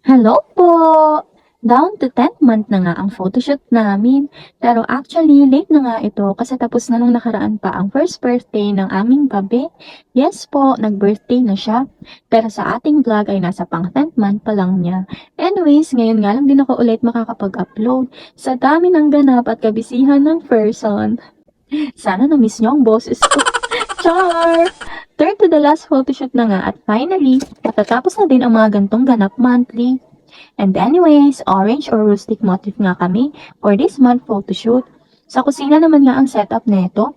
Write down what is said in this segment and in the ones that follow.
Hello po! Down to 10th month na nga ang photoshoot namin. Pero actually, late na nga ito kasi tapos na nung nakaraan pa ang first birthday ng aming babe. Yes po, nag-birthday na siya. Pero sa ating vlog ay nasa pang 10th month pa lang niya. Anyways, ngayon nga lang din ako ulit makakapag-upload sa dami ng ganap at kabisihan ng person. Sana na-miss niyo ang boses ko. Char! Third to the last photoshoot na nga at finally, matatapos na din ang mga gantong ganap monthly. And anyways, orange or rustic motif nga kami for this month photoshoot. Sa kusina naman nga ang setup nito.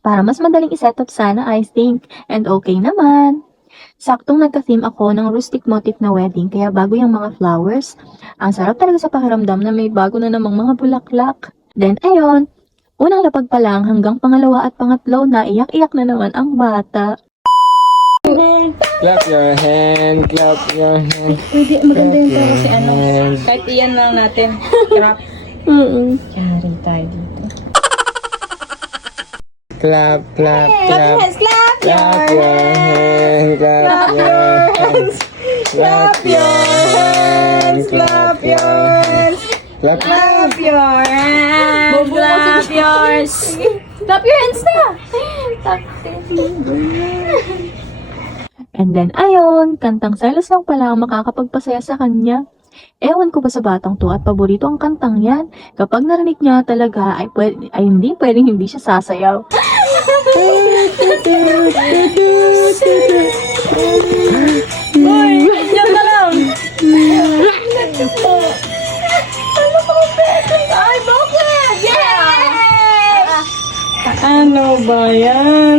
Para mas madaling isetup sana, I think. And okay naman. Saktong nagka-theme ako ng rustic motif na wedding, kaya bago yung mga flowers. Ang sarap talaga sa pakiramdam na may bago na namang mga bulaklak. Then ayun, unang lapag pa lang hanggang pangalawa at pangatlo na iyak-iyak na naman ang bata. Clap your hand, clap your hand. Pwede, maganda yung Clap kasi your ano. hand. Kahit iyan lang natin. Crap. Yari tayo dito. Clap, clap, clap. Clap Clap your hand, clap your hands. Clap your hands, clap your hands. Clap. Clap your hands. Clap yours. Clap your hands na. And then ayun, kantang Silas lang pala ang makakapagpasaya sa kanya. Ewan ko ba sa batang to at paborito ang kantang yan. Kapag narinig niya talaga ay hindi pwedeng hindi siya sasayaw. Uy, diyan ka lang. Ay, bakit? Yeah! Ano ba yan?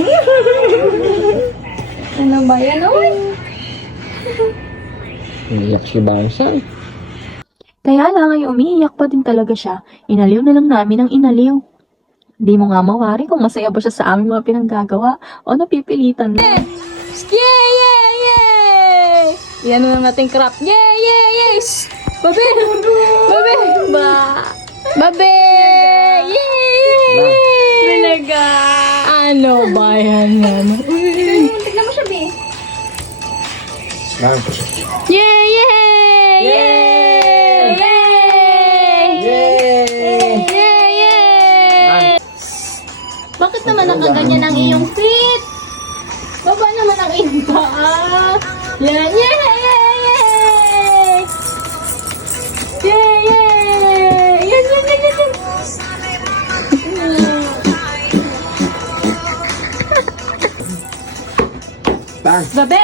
Ano ba yan, oy? Iyak si Bangsang. Kaya lang ay umiiyak pa din talaga siya. Inaliw na lang namin ang inaliw. Di mo nga mawari kung masaya ba siya sa aming mga pinanggagawa o napipilitan na. Yay! Yay! Yay! Yan na natin crap. Yay! Yay! Yes! Babe! Babe! Babe! Yay! Talaga! Ano ba yan? Tignan mo siya, be. Yay! Yay! Yay! Yay! Yay! Yay! Bakit naman nakaganyan ang iyong feet? Baba naman ang iyong paa. Yan! Yay! Yay! Yay! Yay! Yan! Yan! Yan! Yan! Bang. Babe!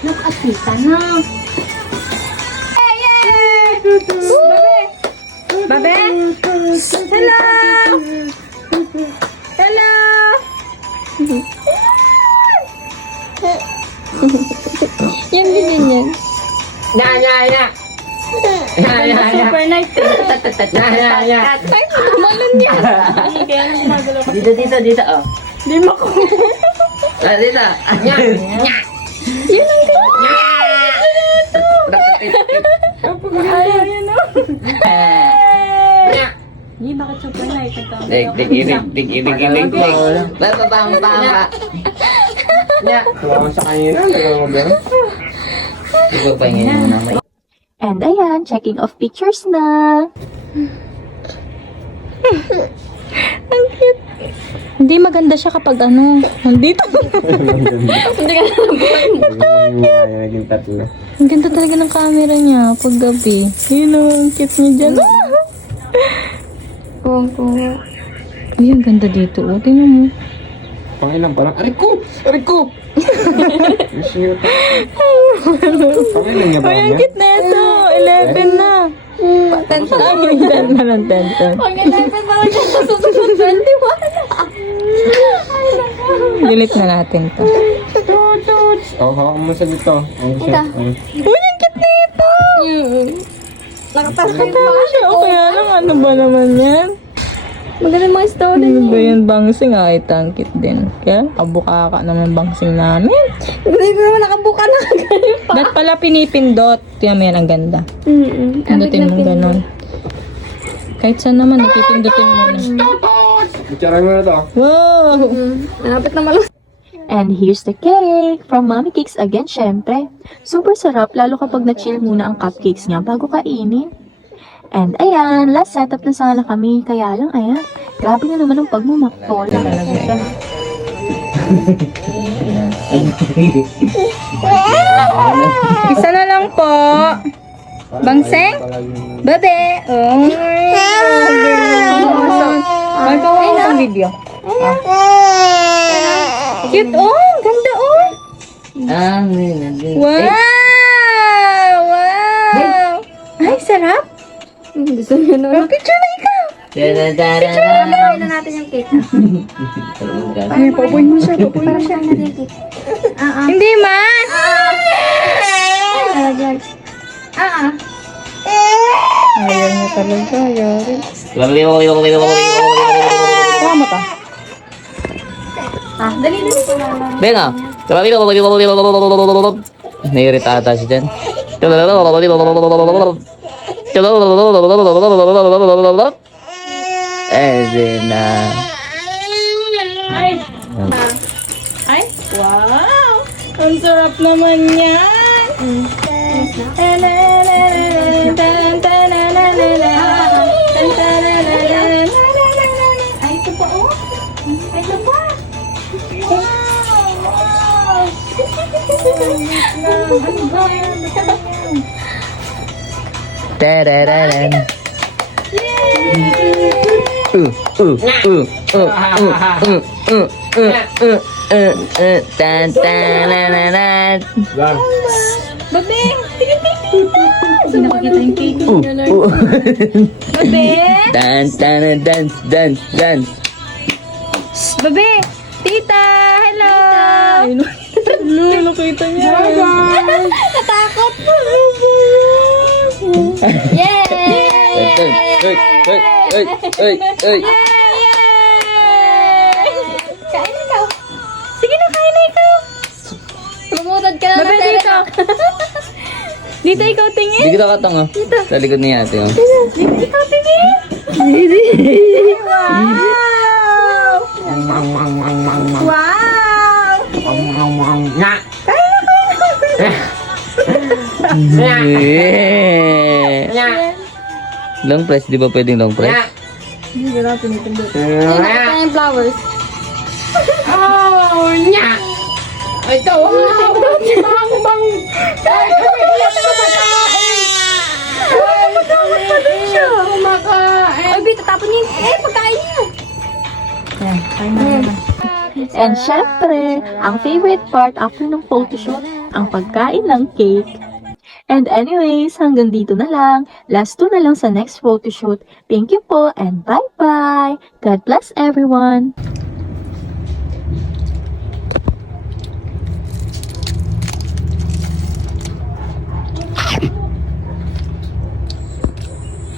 Nag-asita na. Yay! Yay! Babe! Babe! Hello! Hello! Yan din yan. Ya, ya, ya. Ya, ya, ya. Super night. Ya, ya, ya. Ay, malun yan. Kaya nang gumagalaw ka. Dito, oh. Di mo ko. Dito. Ya, ya. Yun ang gawin. Ayaw yun o. Ya. Hindi, bakit super night? Dig. Bang. Ya. Wala sa kanina. Ito pa ngayon naman. And ayan, checking off pictures na. Ang cute. Hindi maganda siya kapag ano, nandito. Hindi ka Naging tatlo. Ang ganda talaga ng camera niya pag gabi. Yun o, ang cute niya dyan. Uy, ang ganda dito. O, tingnan mo. Pangilan pa lang. Aray ko! Masira pa. Pangilan niya ba Uy, ang niya? cute na ito. 11 na. 10 na. Ay, 10 na ng 10. Pag 11 pa lang siya sa susunod 21. Delete na natin to. Hawak mo sa dito. Uy, ang cute na ito. Nakatakot siya. O kaya lang, ano ba naman yan? Maganda mga story niya. Ano ba yan, bangsing? Ay, tangkit din. Kaya, kabuka ka naman bangsing namin. Hindi ko naman nakabuka na kagaling pa. Ba't pala pinipindot? Tiyan mo yan, ang ganda. Pindutin mo gano'n. Kahit saan naman, ipipindutin mo na. Bitsara mo na to. Wow! Malapit na malapit. And here's the cake from Mommy Cakes again, syempre. Super sarap, lalo kapag na-chill muna ang cupcakes niya bago kainin. And ayan, last setup na sana kami, kaya lang ayan, grabe na naman ang pagmumaktol. Isa na lang po. Bangseng? Babe! Oh. Magkawa ko ng video. Cute oh! Ganda oh! Wow! Wow! Ay, sarap! Gusto niyo na. Picture na ikaw! Pakain na natin yung cake. Ay, papoy mo siya, papoy mo siya. Hindi man! Ayaw niya talaga, yari. Kuha mo ta. Venga. Nairita ata siya dyan. As in, Ay, wow! Ang sarap naman yan! Ay, ito pa oh! Ay, ito pa! tarararan. Tan tarararan. Babe! Hindi nakikita yung cake niya lang. Babe! Dance, dance, dance, dance. Babe! Tita! Hello! Hello, nakita niya. Natakot! Yay! Kain ikaw. Sige na, kain na ikaw. Lumutad ka na Babe, dito. Dito ikaw tingin. Hindi kita katang ah. Sa likod niya ate oh. Dito ikaw tingin. Wow! Wow! Long press, di ba pwedeng long press? Hindi na pinipindot. yung flowers. Ay, Bi, tatapon niya. Pagkain niya. And syempre, ang favorite part after ng photoshoot, ang pagkain ng cake. And anyways, hanggang dito na lang. Last two na lang sa next photoshoot. Thank you po and bye-bye. God bless everyone.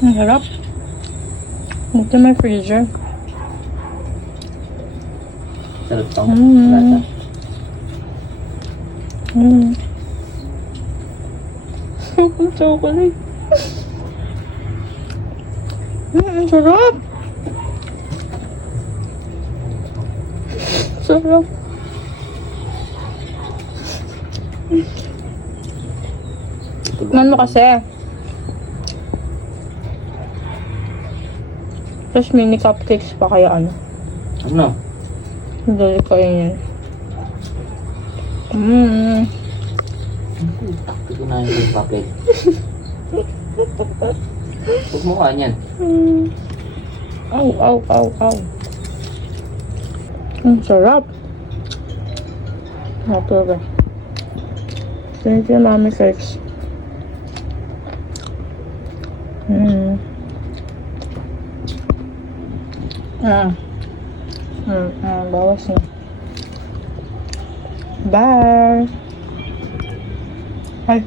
Ang harap. Ito may freezer. Sarap to. Chocolate. Ang sarap. Sarap. Tikman mo kasi. Tapos mini cupcakes pa kaya ano. Ano? Dali kainin. Hindi ko na yung papel. Huwag mo ka niyan. Au, au, au, au. Ang sarap. Ito ba? Thank you, Mommy Cakes. Bawas na. Bye! Ay.